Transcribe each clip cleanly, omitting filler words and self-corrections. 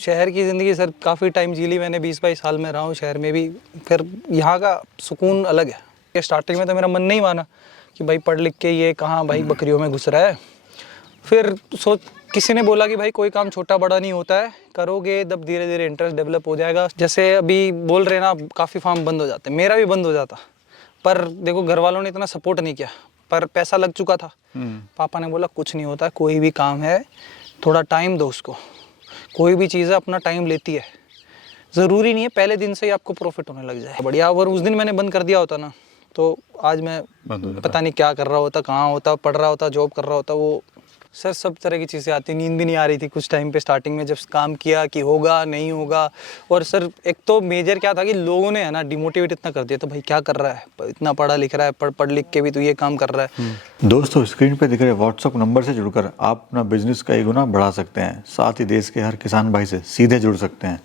शहर की ज़िंदगी सर काफ़ी टाइम जी ली मैंने, 20-22 साल में रहा हूँ शहर में भी। फिर यहाँ का सुकून अलग है। स्टार्टिंग में तो मेरा मन नहीं माना कि भाई पढ़ लिख के ये कहाँ भाई बकरियों में घुस रहा है। फिर किसी ने बोला कि भाई कोई काम छोटा बड़ा नहीं होता है, करोगे तब धीरे धीरे इंटरेस्ट डेवलप हो जाएगा। जैसे अभी बोल रहे ना काफ़ी फार्म बंद हो जाते, मेरा भी बंद हो जाता, पर देखो घर वालों ने इतना सपोर्ट नहीं किया, पर पैसा लग चुका था। पापा ने बोला कुछ नहीं होता, कोई भी काम है थोड़ा टाइम दो उसको, कोई भी चीज़ अपना टाइम लेती है, ज़रूरी नहीं है पहले दिन से ही आपको प्रॉफिट होने लग जाए। बढ़िया। अगर उस दिन मैंने बंद कर दिया होता ना तो आज मैं पता नहीं क्या कर रहा होता, कहाँ होता, पढ़ रहा होता, जॉब कर रहा होता। वो सर सब तरह की चीज़ें आती, नींद भी नहीं आ रही थी कुछ टाइम पे स्टार्टिंग में जब काम किया कि होगा नहीं होगा। और सर एक तो मेजर क्या था कि लोगों ने है ना डिमोटिवेट इतना कर दिया, तो भाई क्या कर रहा है, इतना पढ़ा लिख रहा है, पढ़ लिख के भी तो ये काम कर रहा है। दोस्तों, स्क्रीन पे दिख रहे व्हाट्सएप नंबर से जुड़कर आप अपना बिजनेस कई गुना बढ़ा सकते हैं। साथ ही देश के हर किसान भाई से सीधे जुड़ सकते हैं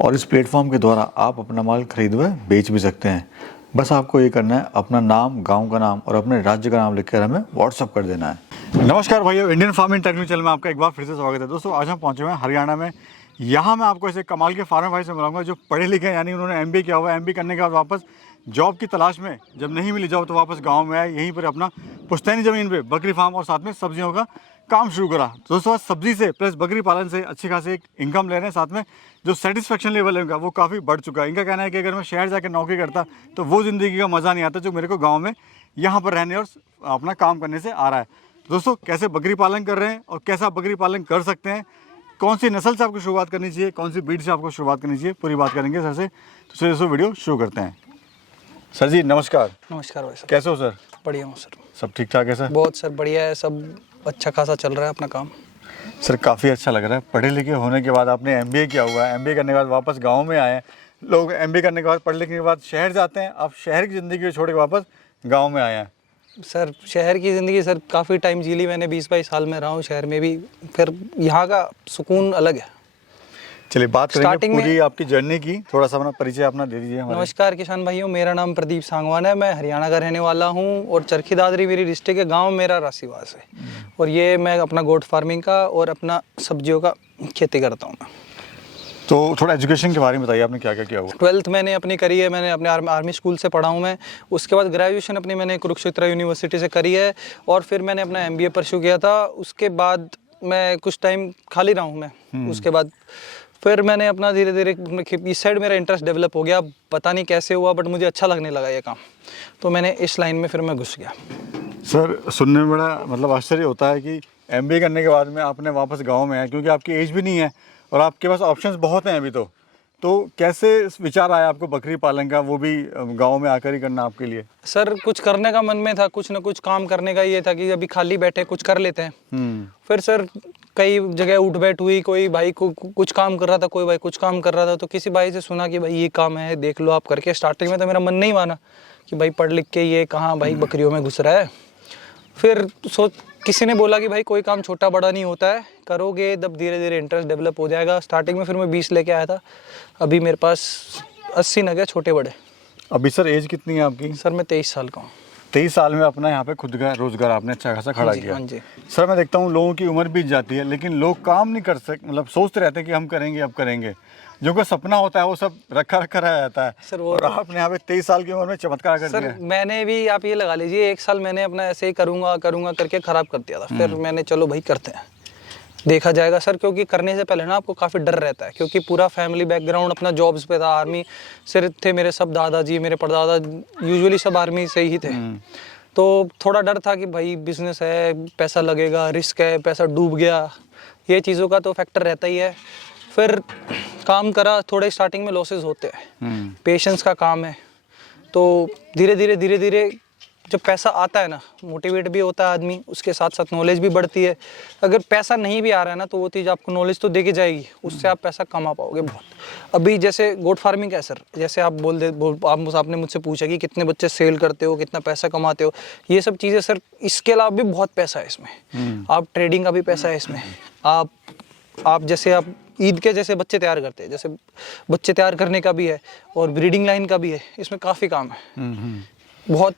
और इस प्लेटफॉर्म के द्वारा आप अपना माल खरीद व बेच भी सकते हैं। बस आपको ये करना है, अपना नाम, गांव का नाम और अपने राज्य का नाम लिखकर हमें व्हाट्सअप कर देना है। नमस्कार भाइयों, इंडियन फार्मिंग टेक्निकल चैनल में आपका एक बार फिर से स्वागत है। दोस्तों, आज हम पहुंचे हुए हैं हरियाणा में। यहाँ मैं आपको ऐसे कमाल के फार्मर भाई से मिलाऊंगा जो पढ़े लिखे हैं, यानी उन्होंने एमबीए किया हुआ है। एमबीए करने के बाद वापस जॉब की तलाश में, जब नहीं मिली जॉब तो वापस गाँव में आए, यहीं पर अपना पुश्तैनी ज़मीन पर बकरी फार्म और साथ में सब्जियों का काम शुरू करा। दोस्तों, सब्जी से प्लस बकरी पालन से अच्छी खासी एक इनकम ले रहे हैं। साथ में जो सेटिस्फेक्शन लेवल है उनका वो काफ़ी बढ़ चुका है। इनका कहना है कि अगर मैं शहर जाकर नौकरी करता तो वो ज़िंदगी का मज़ा नहीं आता जो मेरे को गांव में यहाँ पर रहने और अपना काम करने से आ रहा है। दोस्तों, कैसे बकरी पालन कर रहे हैं और कैसा बकरी पालन कर सकते हैं, कौन सी नस्ल से आपको शुरुआत करनी चाहिए, कौन सी ब्रीड से आपको शुरुआत करनी चाहिए, पूरी बात करेंगे सर से। तो चलिए दोस्तों, वीडियो शुरू करते हैं। सर जी नमस्कार। नमस्कार भाई सर। कैसे हो सर? बढ़िया हूँ सर। सब ठीक ठाक है सर? बहुत सर बढ़िया है, सब अच्छा खासा चल रहा है अपना काम। सर काफ़ी अच्छा लग रहा है। पढ़े लिखे होने के बाद आपने एमबीए किया हुआ है, एमबीए करने के बाद वापस गांव में आए हैं। लोग एमबीए करने के बाद, पढ़ लिखने के बाद शहर जाते हैं, आप शहर की ज़िंदगी को छोड़ के वापस गांव में आए हैं। सर शहर की ज़िंदगी सर काफ़ी टाइम जी ली मैंने, 20-22 साल में रहा हूँ शहर में भी। फिर यहाँ का सुकून अलग है। चलिए बात करेंगे स्टार्टिंग पूरी आपकी जर्नी की। थोड़ा सा अपना परिचय अपना दे दीजिए हमारे। नमस्कार किसान भाइयों, मेरा नाम प्रदीप सांगवान है। मैं हरियाणा का रहने वाला हूँ और चरखी दादरी मेरी डिस्ट्रिक्ट है, गांव मेरा राशीवास है। और ये मैं अपना गोट फार्मिंग का और अपना सब्जियों का खेती करता हूँ। तो थोड़ा एजुकेशन के बारे में बताइए, आपने क्या क्या किया हुआ? 12th मैंने अपनी करी है, मैंने अपने आर्मी स्कूल से पढ़ा हूँ मैं। उसके बाद ग्रेजुएशन अपनी मैंने कुरुक्षेत्र यूनिवर्सिटी से करी है और फिर मैंने अपना एमबीए परस्यू किया था। उसके बाद मैं कुछ टाइम खाली रहा हूँ मैं। उसके बाद फिर मैंने अपना धीरे धीरे इस साइड मेरा इंटरेस्ट डेवलप हो गया, पता नहीं कैसे हुआ बट मुझे अच्छा लगने लगा ये काम, तो मैंने इस लाइन में फिर मैं घुस गया। सर सुनने में बड़ा मतलब आश्चर्य होता है कि एमबीए करने के बाद में आपने वापस गांव में आया, क्योंकि आपकी एज भी नहीं है और आपके पास ऑप्शंस बहुत हैं अभी। तो कैसे विचार आया आपको बकरी पालन का, वो भी गांव में आकर ही करना आपके लिए? सर कुछ करने का मन में था, कुछ ना कुछ काम करने का ये था कि अभी खाली बैठे कुछ कर लेते हैं। फिर सर कई जगह उठ बैठ हुई, कोई भाई कुछ काम कर रहा था, कोई भाई कुछ काम कर रहा था, तो किसी भाई से सुना कि भाई ये काम है देख लो आप करके। स्टार्टिंग में तो मेरा मन नहीं माना कि भाई पढ़ लिख के ये कहाँ भाई बकरियों में घुस रहा है। फिर किसी ने बोला कि भाई कोई काम छोटा बड़ा नहीं होता है, करोगे तब धीरे धीरे इंटरेस्ट डेवलप हो जाएगा। स्टार्टिंग में फिर मैं 20 लेके आया था, अभी मेरे पास 80 नग है छोटे बड़े। अभी सर एज कितनी है आपकी? सर मैं 23 साल का हूँ। 23 साल में अपना यहाँ पे खुद का रोजगार आपने अच्छा खासा खड़ा किया। हाँ जी। सर मैं देखता हूँ लोगों की उम्र बीत जाती है लेकिन लोग काम नहीं कर सकते, मतलब सोचते रहते हैं कि हम करेंगे अब करेंगे। जो कोई सपना होता है वो सब रखा रह जाता है सर। और आपने यहाँ पे 23 साल की उम्र में चमत्कार कर दिया। सर मैंने भी, आप ये लगा लीजिए 1 साल मैंने अपना ऐसे ही करूँगा करके ख़राब कर दिया था। फिर मैंने चलो भाई करते हैं, देखा जाएगा सर। क्योंकि करने से पहले ना आपको काफ़ी डर रहता है, क्योंकि पूरा फैमिली बैकग्राउंड अपना जॉब्स पे था, आर्मी से थे मेरे सब दादाजी, मेरे परदादा यूजुअली सब आर्मी से ही थे। तो थोड़ा डर था कि भाई बिजनेस है, पैसा लगेगा, रिस्क है, पैसा डूब गया, ये चीज़ों का तो फैक्टर रहता ही है। फिर काम करा, थोड़े स्टार्टिंग में लॉसेस होते हैं, पेशेंस का काम है। तो धीरे धीरे जब पैसा आता है ना, मोटिवेट भी होता है आदमी, उसके साथ साथ नॉलेज भी बढ़ती है। अगर पैसा नहीं भी आ रहा है ना तो वो चीज़ आपको नॉलेज तो देके जाएगी, उससे आप पैसा कमा पाओगे बहुत। अभी जैसे गोट फार्मिंग है सर, जैसे आप आपने मुझसे पूछा कि कितने बच्चे सेल करते हो, कितना पैसा कमाते हो, ये सब चीज़ें सर, इसके अलावा भी बहुत पैसा है इसमें। आप ट्रेडिंग का भी पैसा है इसमें। आप जैसे आप ईद के जैसे बच्चे तैयार करते हैं, जैसे बच्चे तैयार करने का भी है और ब्रीडिंग लाइन का भी है, इसमें काफ़ी काम है। बहुत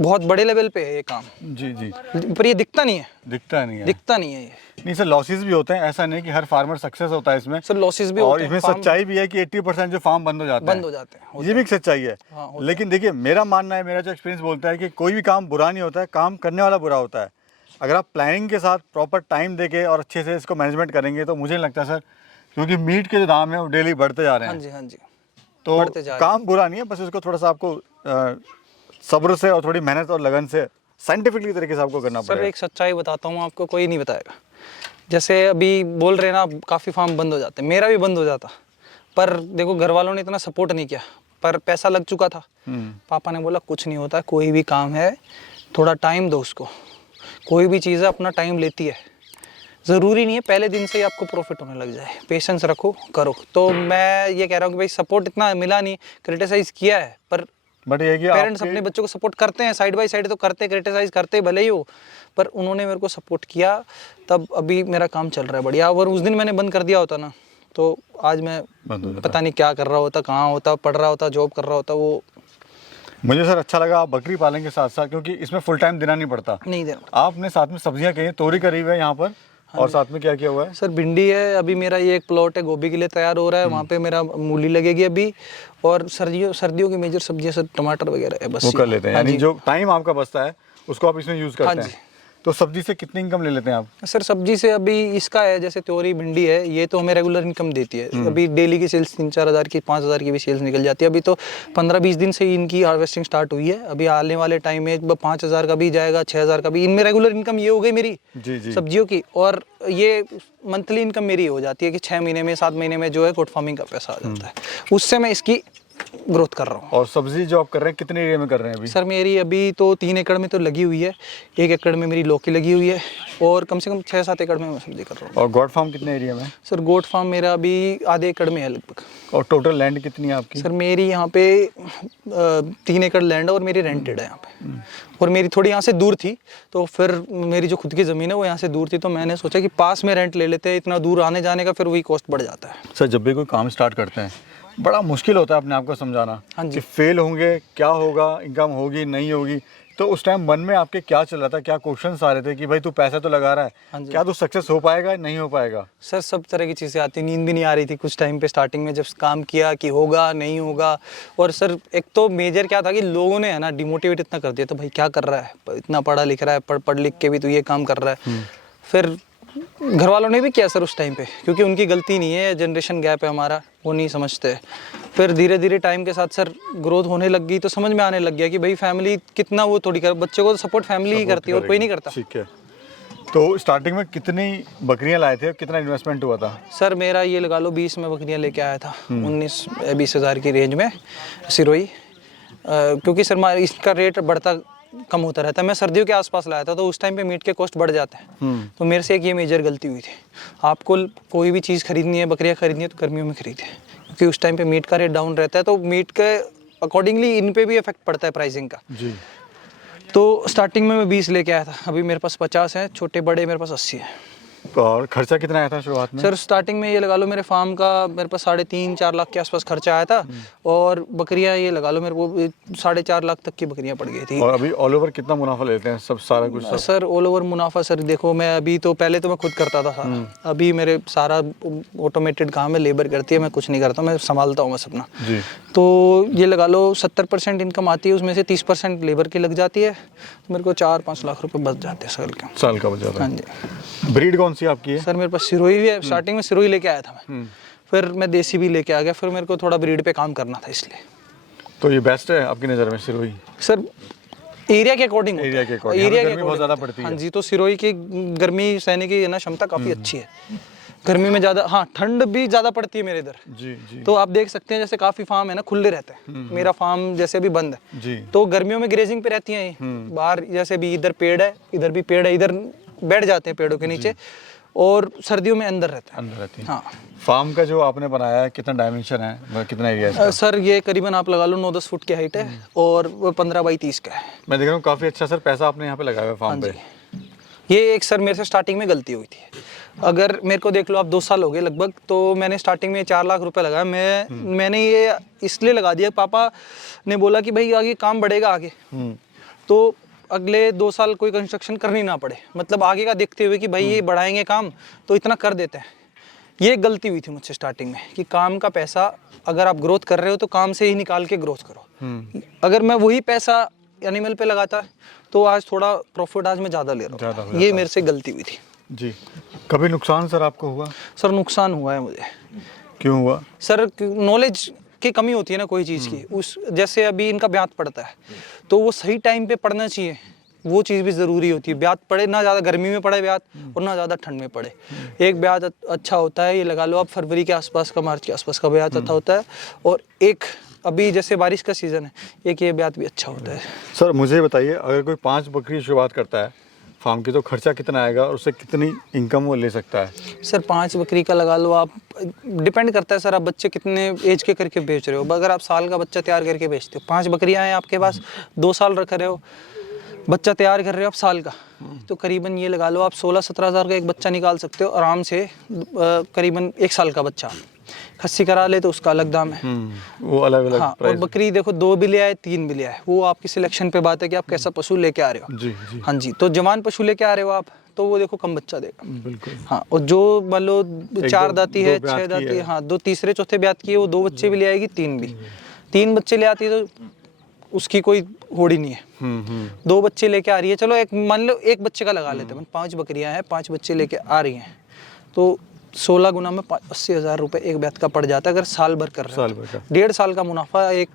बहुत बड़े लेवल पे है ये काम, जी जी। पर ये दिखता नहीं है, दिखता नहीं है। दिखता नहीं है ये। नहीं सर, लॉसेस भी होते हैं, ऐसा नहीं कि हर फार्मर सक्सेस होता है इसमें। सर लॉसेस भी और होते हैं, इसमें सच्चाई भी है कि 80% जो फार्म बंद हो जाते हैं, बंद हो जाते हैं, ये भी एक सच्चाई है। हाँ, होता लेकिन देखिए, मेरा मानना है, मेरा जो एक्सपीरियंस बोलता है कि कोई भी काम बुरा नहीं होता है, काम करने वाला बुरा होता है। अगर आप प्लानिंग के साथ प्रॉपर टाइम देके और अच्छे से इसको मैनेजमेंट करेंगे तो मुझे नहीं लगता सर, क्योंकि मीट के जो दाम है वो डेली बढ़ते जा रहे हाँ हैं। जी, हाँ जी, तो बढ़ते जा रहे काम बुरा नहीं है, बस इसको थोड़ा सा आपको सब्र से और थोड़ी मेहनत और लगन से साइंटिफिकली तरीके से आपको करना सर पड़ेगा। एक सच्चाई बताता हूँ आपको, कोई नहीं बताएगा। जैसे अभी बोल रहे ना, काफ़ी फार्म बंद हो जाते हैं, मेरा भी बंद हो जाता, पर देखो घर वालों ने इतना सपोर्ट नहीं किया, पर पैसा लग चुका था। पापा ने बोला कुछ नहीं होता, कोई भी काम है थोड़ा टाइम दो उसको, कोई भी चीज़ है अपना टाइम लेती है, ज़रूरी नहीं है पहले दिन से ही आपको प्रॉफिट होने लग जाए, पेशेंस रखो, करो। तो मैं ये कह रहा हूँ कि भाई सपोर्ट इतना मिला नहीं, क्रिटिसाइज़ किया है, पर बट ये कि पेरेंट्स अपने बच्चों को सपोर्ट करते हैं, साइड बाय साइड तो करते, क्रिटिसाइज करते भले ही हो, पर उन्होंने मेरे को सपोर्ट किया, तब अभी मेरा काम चल रहा है बढ़िया। और उस दिन मैंने बंद कर दिया होता ना, तो आज मैं पता नहीं क्या कर रहा होता, कहाँ होता, पढ़ रहा होता, जॉब कर रहा होता। वो मुझे सर अच्छा लगा आप बकरी पालन के साथ साथ, क्योंकि इसमें फुल टाइम देना नहीं पड़ता। नहीं देना। आपने साथ में सब्जियां कही, तोरी करी हुई है यहाँ पर, और साथ में क्या किया हुआ है? सर भिंडी है, अभी मेरा ये एक प्लॉट है गोभी के लिए तैयार हो रहा है, वहाँ पे मेरा मूली लगेगी अभी, और सर्दियों की मेजर सब्जियां सर टमाटर वगैरह है, बस वो कर लेते हैं, हाँ यानी जी। जो टाइम आपका बचता है उसको आप इसमें यूज करते हाँ हैं। तो सब्जी से कितनी इनकम ले लेते हैं आप? सर सब्जी से अभी इसका है, जैसे तोरी भिंडी है, ये तो हमें रेगुलर इनकम देती है। अभी डेली की सेल्स 3-4 हज़ार की, 5 हज़ार की भी सेल्स निकल जाती है। अभी तो 15-20 दिन से ही इनकी हार्वेस्टिंग स्टार्ट हुई है, अभी आने वाले टाइम में 5 हज़ार का भी जाएगा, 6 हज़ार का भी। इनमें रेगुलर इनकम ये हो गई मेरी जी जी। सब्जियों की, और ये मंथली इनकम मेरी हो जाती है कि 6 महीने में, 7 महीने में जो है गोट फार्मिंग का पैसा आ जाता है, उससे मैं इसकी ग्रोथ कर रहा हूँ। और सब्जी जो आप कर रहे हैं कितने एरिया में कर रहे हैं अभी? सर मेरी अभी तो 3 एकड़ में तो लगी हुई है, 1 एकड़ में मेरी लौकी लगी हुई है, और कम से कम 6-7 एकड़ में मैं सब्जी कर रहा हूँ। और गॉड फार्म कितने एरिया में? सर गोट फार्म मेरा अभी आधे एकड़ में है लगभग। और टोटल लैंड कितनी है आपकी? सर मेरी यहाँ पे 3 एकड़ लैंड है, और मेरी रेंटेड है यहाँ पे, और मेरी थोड़ी यहाँ से दूर थी, तो फिर मेरी जो खुद की ज़मीन है वो यहाँ से दूर थी, तो मैंने सोचा कि पास में रेंट ले लेते हैं, इतना दूर आने जाने का फिर वही कॉस्ट बढ़ जाता है। सर जब भी कोई काम स्टार्ट करते हैं बड़ा मुश्किल होता है अपने आप को समझाना हाँ जी। कि फेल होंगे, क्या होगा, इनकम होगी नहीं होगी। तो उस टाइम मन में आपके क्या चल रहा था, क्या क्वेश्चंस आ रहे थे कि भाई तू पैसा तो लगा रहा हाँ है, जी। क्या तू सक्सेस हो पाएगा नहीं हो पाएगा? सर सब तरह की चीज़ें आती, नींद भी नहीं आ रही थी कुछ टाइम पे स्टार्टिंग में, जब काम किया कि होगा नहीं होगा। और सर एक तो मेजर क्या था कि लोगों ने है ना डिमोटिवेट इतना कर दिया, तो भाई क्या कर रहा है, इतना पढ़ा लिख रहा है, पढ़ लिख के भी तो ये काम कर रहा है। फिर घर वालों ने भी किया सर उस टाइम पे, क्योंकि उनकी गलती नहीं है, जनरेशन गैप है हमारा, वो नहीं समझते। फिर धीरे धीरे टाइम के साथ सर ग्रोथ होने लग गई, तो समझ में आने लग गया कि भाई फैमिली कितना वो थोड़ी कर, बच्चे को तो सपोर्ट फैमिली ही करती है और कोई नहीं करता। ठीक है। तो स्टार्टिंग में कितनी बकरियां लाए थे, कितना इन्वेस्टमेंट हुआ था? सर मेरा ये लगा लो 20 में बकरियां लेके आया था, 19-20 हज़ार की रेंज में सिरोही, क्योंकि सर इसका रेट बढ़ता कम होता रहता है। मैं सर्दियों के आसपास लाया था, तो उस टाइम पे मीट के कॉस्ट बढ़ जाते हैं, तो मेरे से एक ये मेजर गलती हुई थी। आपको कोई भी चीज़ खरीदनी है, बकरियां खरीदनी है, तो गर्मियों में खरीदें, क्योंकि उस टाइम पे मीट का रेट डाउन रहता है, तो मीट के अकॉर्डिंगली इन पे भी इफेक्ट पड़ता है प्राइसिंग का। जी। तो स्टार्टिंग में मैं 20 लेके आया था, अभी मेरे पास 50 है, छोटे बड़े मेरे पास 80 है। और खर्चा कितना आया था शुरुआत में? सर स्टार्टिंग में ये लगा लो मेरे फार्म का मेरे पास 3.5-4 लाख के आसपास खर्चा आया था, और बकरियां ये लगा लो मेरे को 4.5 लाख तक की बकरियां पड़ गई थी। और अभी ऑल ओवर कितना मुनाफा लेते हैं सब, सारा कुछ सब? सर ऑल ओवर मुनाफा सर देखो, मैं अभी तो पहले तो मैं खुद करता था सारा, अभी मेरे सारा ऑटोमेटेड काम है, लेबर करती है, मैं कुछ नहीं करता, मैं संभालता हूँ बस अपना। जी। तो ये लगा लो 70% इनकम आती है, उसमें से 30% लेबर की लग जाती है, तो मेरे को 4-5 लाख रुपए बच जाते हैं साल का बच जाता हाँ है। जी। ब्रीड कौन सी आपकी है? सर मेरे पास सिरोही भी है, स्टार्टिंग में सिरोही लेके आया था मैं, फिर मैं देसी भी लेके आ गया, फिर मेरे को थोड़ा ब्रीड पे काम करना था इसलिए। तो ये बेस्ट है आपकी नज़र में सिरोही? सर एरिया के अकॉर्डिंग, एरिया के अकॉर्डिंग, एरिया गर्मी बहुत ज़्यादा पड़ती है। हाँ जी, तो सिरोही की गर्मी सहने की ना क्षमता काफ़ी अच्छी है, गर्मी में ज़्यादा, हाँ ठंड भी ज़्यादा पड़ती है मेरे इधर। जी जी। तो आप देख सकते हैं जैसे काफ़ी फार्म है ना खुले रहते हैं, मेरा फार्म जैसे अभी बंद है, जी। तो गर्मियों में ग्रेजिंग पे रहती हैं ये, बाहर जैसे भी इधर पेड़ है, इधर भी पेड़ है, इधर बैठ जाते हैं पेड़ों के नीचे, और सर्दियों में अंदर रहते हैं। अंदर रहती है। हाँ। फार्म का जो आपने बनाया है कितना डायमेंशन है, मतलब कितना एरिया है इसका? सर ये करीबन आप लगा लो 9-10 फुट की हाइट है, और वो 15 बाई 30 का है। मैं देख रहा हूँ काफ़ी अच्छा सर पैसा आपने यहाँ पे लगाया हुआ है फार्म पे। ये एक सर मेरे से स्टार्टिंग में गलती हुई थी। अगर मेरे को देख लो आप 2 साल हो गए लगभग, तो मैंने स्टार्टिंग में 4 लाख रुपए लगाया। मैंने ये इसलिए लगा दिया, पापा ने बोला कि भाई आगे काम बढ़ेगा आगे, तो अगले 2 साल कोई कंस्ट्रक्शन करनी ना पड़े, मतलब आगे का देखते हुए कि भाई ये बढ़ाएंगे काम तो इतना कर देते हैं। ये एक गलती हुई थी मुझसे स्टार्टिंग में कि काम का पैसा अगर आप ग्रोथ कर रहे हो तो काम से ही निकाल के ग्रोथ करो। अगर मैं वही पैसा एनिमल पे लगाता तो आज थोड़ा प्रॉफिट आज मैं ज़्यादा ले रहा हूँ। ये मेरे से गलती हुई थी जी। कभी नुकसान सर आपको हुआ? सर नुकसान हुआ है मुझे। क्यों हुआ? सर नॉलेज की कमी होती है ना कोई चीज़ की, उस जैसे अभी इनका ब्याज पड़ता है तो वो सही टाइम पे पड़ना चाहिए, वो चीज़ भी ज़रूरी होती है। ब्याज पड़े ना, ज़्यादा गर्मी में पड़े ब्याज और ना ज़्यादा ठंड में पड़े। एक ब्याज अच्छा होता है, ये लगा लो आप फरवरी के आसपास का, मार्च के आसपास का ब्याज अच्छा होता है, और एक अभी जैसे बारिश का सीज़न है, एक ये ब्याज भी अच्छा होता है। सर मुझे बताइए, अगर कोई 5 बकरी की शुरुआत करता है फार्म की, तो खर्चा कितना आएगा और उससे कितनी इनकम वो ले सकता है? सर 5 बकरी का लगा लो आप, डिपेंड करता है सर आप बच्चे कितने एज के करके बेच रहे हो। अगर आप साल का बच्चा तैयार करके बेचते हो, 5 बकरियां हैं आपके पास, 2 साल रख रहे हो, बच्चा तैयार कर रहे हो आप साल का, तो करीबन ये लगा लो आप 16-17 हज़ार का एक बच्चा निकाल सकते हो आराम से। करीबन 1 साल का बच्चा खस्सी करा ले तो उसका अलग दाम है, वो अलग अलग हाँ। और बकरी देखो 2 भी ले आए 3 भी ले आए, वो आपकी सिलेक्शन पे बात है कि आप कैसा पशु लेके आ रहे हो। जी जी। हाँ जी, तो जवान पशु लेके आ रहे हो आप तो वो देखो कम बच्चा देगा। बिल्कुल। हाँ, और जो मान लो 4 दाती है, 6 दाती है, हाँ 2 तीसरे चौथे ब्यात की है, वो 2 बच्चे भी ले आएगी, 3 भी, 3 बच्चे ले आती है तो उसकी कोई होड़ी नहीं है। 2 बच्चे लेके आ रही है, चलो एक मान लो 1 बच्चे का लगा लेते हैं, 5 बकरियां हैं, 5 बच्चे लेके आ रही हैं, तो 16 गुना में 80 हज़ार रुपये एक ब्यात का पड़ जाता है। अगर साल भर कर रहे हो, 1.5 साल का मुनाफा एक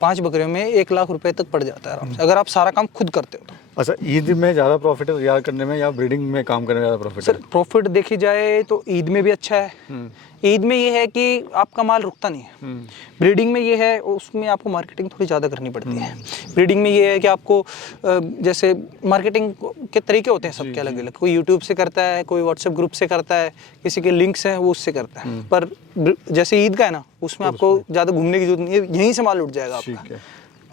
5 बकरियों में 1 लाख रुपए तक पड़ जाता है आराम से, अगर आप सारा काम खुद करते हो तो। अच्छा, ईद में ज़्यादा प्रॉफिट है तैयार करने में या ब्रीडिंग में काम करने में ज़्यादा प्रॉफिट है? सर प्रॉफिट देखी जाए तो ईद में भी अच्छा है। ईद में ये है कि आपका माल रुकता नहीं है। ब्रीडिंग में ये है, उसमें आपको मार्केटिंग थोड़ी ज़्यादा करनी पड़ती है। ब्रीडिंग में ये है कि आपको जैसे मार्केटिंग के तरीके होते हैं सबके अलग अलग, कोई यूट्यूब से करता है, कोई व्हाट्सएप ग्रुप से करता है, किसी के लिंक्स हैं वो उससे करता है। पर जैसे ईद का है ना, उसमें आपको ज़्यादा घूमने की जरूरत नहीं है, यहीं से माल उठ जाएगा आपका।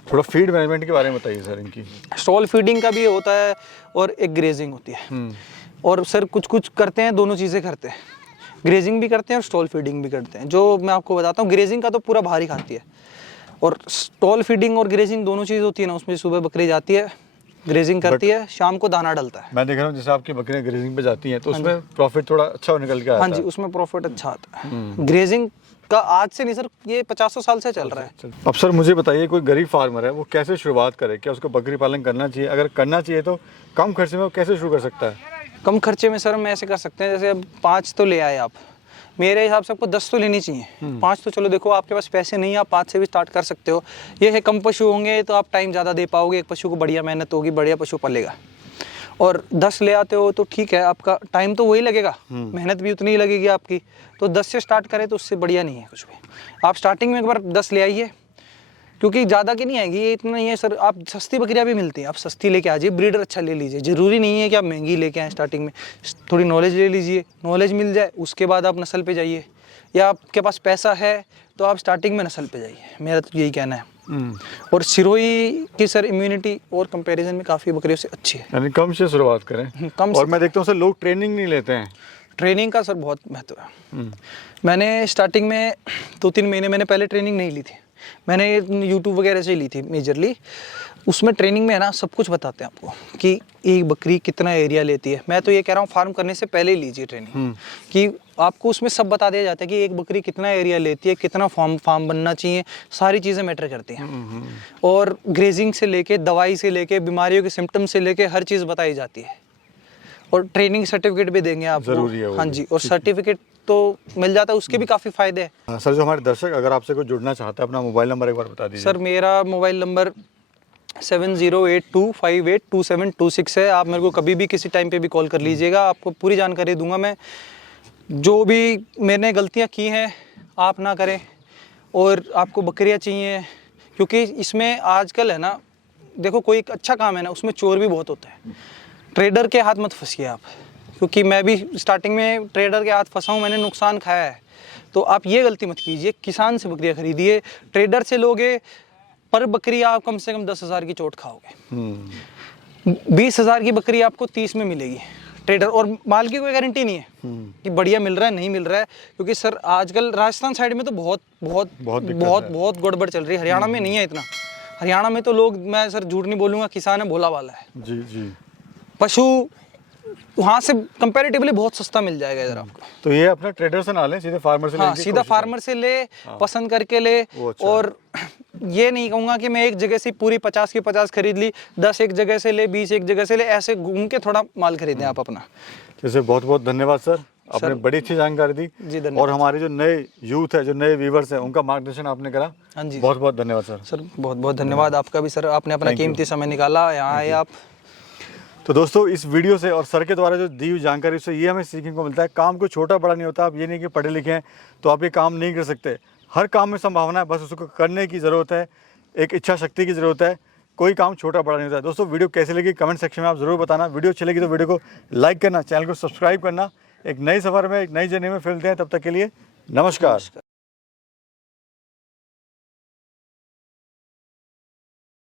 थोड़ा फीड मैनेजमेंट के बारे में बताइए सर इनकी। स्टॉल फीडिंग का भी होता है और एक ग्रेजिंग होती है, और सर कुछ कुछ करते हैं, दोनों चीज़ें करते हैं, ग्रेजिंग भी करते हैं और स्टॉल फीडिंग भी करते हैं। जो मैं आपको बताता हूँ, ग्रेजिंग का तो पूरा बाहर ही खाती है, और स्टॉल फीडिंग और ग्रेजिंग दोनों चीज़ होती है ना, उसमें सुबह बकरी जाती है, ग्रेजिंग करती है, शाम को दाना डलता है। मैं देख रहा हूँ जैसे आपकी बकरियाँ ग्रेजिंग पे जाती हैं तो उसमें प्रॉफिट थोड़ा अच्छा निकल के आता है। हाँ जी, उसमें प्रॉफिट अच्छा आता है। ग्रेजिंग का आज से नहीं सर, ये 50 साल से चल रहा है। अब सर मुझे बताइए, कोई गरीब फार्मर है वो कैसे शुरुआत करे? क्या उसको बकरी पालन करना चाहिए? अगर करना चाहिए तो कम खर्चे में वो कैसे शुरू कर सकता है? कम खर्चे में सर हम ऐसे कर सकते हैं, जैसे अब 5 तो ले आए आप, मेरे हिसाब से आपको 10 तो लेनी चाहिए। 5 तो चलो देखो आपके पास पैसे नहीं है, आप 5 से भी स्टार्ट कर सकते हो। ये है कम पशु होंगे तो आप टाइम ज़्यादा दे पाओगे, एक पशु को बढ़िया मेहनत होगी, बढ़िया पशु पलेगा। और 10 ले आते हो तो ठीक है, आपका टाइम तो वही लगेगा, मेहनत भी उतनी ही लगेगी आपकी, तो 10 से स्टार्ट करें तो उससे बढ़िया नहीं है कुछ भी। आप स्टार्टिंग में एक बार 10 ले आइए, क्योंकि ज़्यादा की नहीं आएगी, ये इतना नहीं है सर। आप सस्ती बकरियाँ भी मिलती हैं, आप सस्ती लेके आ जाइए, ब्रीडर अच्छा ले लीजिए, ज़रूरी नहीं है कि आप महंगी लेके आएँ। स्टार्टिंग में थोड़ी नॉलेज ले लीजिए, नॉलेज मिल जाए उसके बाद आप नस्ल पे जाइए, या आपके पास पैसा है तो आप स्टार्टिंग में नस्ल पे जाइए, मेरा तो यही कहना है। और सिरोही की सर इम्यूनिटी और कंपैरिजन में काफ़ी बकरियों से अच्छी है, यानी कम से शुरुआत करें। कम और मैं देखता हूँ सर लोग ट्रेनिंग नहीं लेते हैं। ट्रेनिंग का सर बहुत महत्व है। मैंने स्टार्टिंग में 2-3 महीने मैंने पहले ट्रेनिंग नहीं ली थी, मैंने यूट्यूब वगैरह से ली थी मेजरली। उसमें ट्रेनिंग में है ना सब कुछ बताते हैं आपको कि एक बकरी कितना एरिया लेती है। मैं तो ये कह रहा हूँ फार्म करने से पहले ही लीजिए ट्रेनिंग, कि आपको उसमें सब बता दिया जाता है कि एक बकरी कितना एरिया लेती है, कितना फार्म बनना चाहिए, सारी चीज़ें मैटर करती हैं। और ग्रेजिंग से लेके, दवाई से लेके, बीमारियों के सिम्टम से लेके हर चीज़ बताई जाती है। और ट्रेनिंग सर्टिफिकेट भी देंगे आपको, जरूरी है वो। हाँ जी, और सर्टिफिकेट तो मिल जाता है, उसके भी काफ़ी फ़ायदे हैं। सर जो हमारे दर्शक अगर आपसे कोई जुड़ना चाहता है, अपना मोबाइल नंबर एक बार बता दीजिए। सर मेरा मोबाइल नंबर 7082582726 है। आप मेरे को कभी भी किसी टाइम पे भी कॉल कर लीजिएगा, आपको पूरी जानकारी दूंगा मैं। जो भी मैंने गलतियां की हैं आप ना करें, और आपको बकरियां चाहिए, क्योंकि इसमें आजकल है ना, देखो कोई एक अच्छा काम है ना, उसमें चोर भी बहुत होता है। ट्रेडर के हाथ मत फंसिए आप, क्योंकि मैं भी स्टार्टिंग में ट्रेडर के हाथ फंसा हूँ, मैंने नुकसान खाया है। तो आप ये गलती मत कीजिए, किसान से बकरियाँ खरीदिए। ट्रेडर से लोगे पर बकरी आप कम से कम 10,000 की चोट खाओगे। 20,000 की बकरी आपको 30 में मिलेगी ट्रेडर, और माल की कोई गारंटी नहीं है कि बढ़िया मिल रहा है नहीं मिल रहा है, क्योंकि सर आजकल राजस्थान साइड में तो बहुत बहुत बहुत दिक्कत बहुत है। बहुत गड़बड़ चल रही है। हरियाणा में नहीं है इतना। हरियाणा में तो लोग, मैं सर झूठ नहीं बोलूंगा, किसान है भोला वाला है। जी जी। पशु वहाँ से कंपैरेटिवली बहुत सस्ता मिल जाएगा इधर आपको। तो ये अपना ट्रेडर से ना लें, सीधे फार्मर से हाँ, लेने की सीधा कोशिश फार्मर से ले, पसंद करके ले। वो अच्छा और ये नहीं कहूँगा कि मैं एक जगह से पूरी 50 की 50 खरीद ली, 10 एक जगह से ले, 20 एक जगह से ले, ऐसे घूम के थोड़ा माल खरीदें आप अपना। जैसे बहुत बहुत धन्यवाद सर, आपने बड़ी अच्छी जानकारी दी। जी धन्यवाद। और हमारे जो नए यूथ है, जो नए व्यूवर्स हैं, उनका मार्गदर्शन आपने करा। हाँ जी बहुत बहुत धन्यवाद सर। सर, बहुत बहुत धन्यवाद आपका भी सर, आपने अपना कीमती समय निकाला, यहाँ आए आप। तो दोस्तों, इस वीडियो से और सर के द्वारा जो दी हुई जानकारी से ये हमें सीखने को मिलता है, काम कोई छोटा बड़ा नहीं होता। आप ये नहीं कि पढ़े लिखे हैं तो आप ये काम नहीं कर सकते। हर काम में संभावना है, बस उसको करने की ज़रूरत है, एक इच्छा शक्ति की ज़रूरत है। कोई काम छोटा बड़ा नहीं होता है। दोस्तों, वीडियो कैसी लगी कमेंट सेक्शन में आप ज़रूर बताना। वीडियो अच्छी लगी तो वीडियो को लाइक करना, चैनल को सब्सक्राइब करना। एक नए सफ़र में, एक नई जर्नी में मिलते हैं, तब तक के लिए नमस्कार।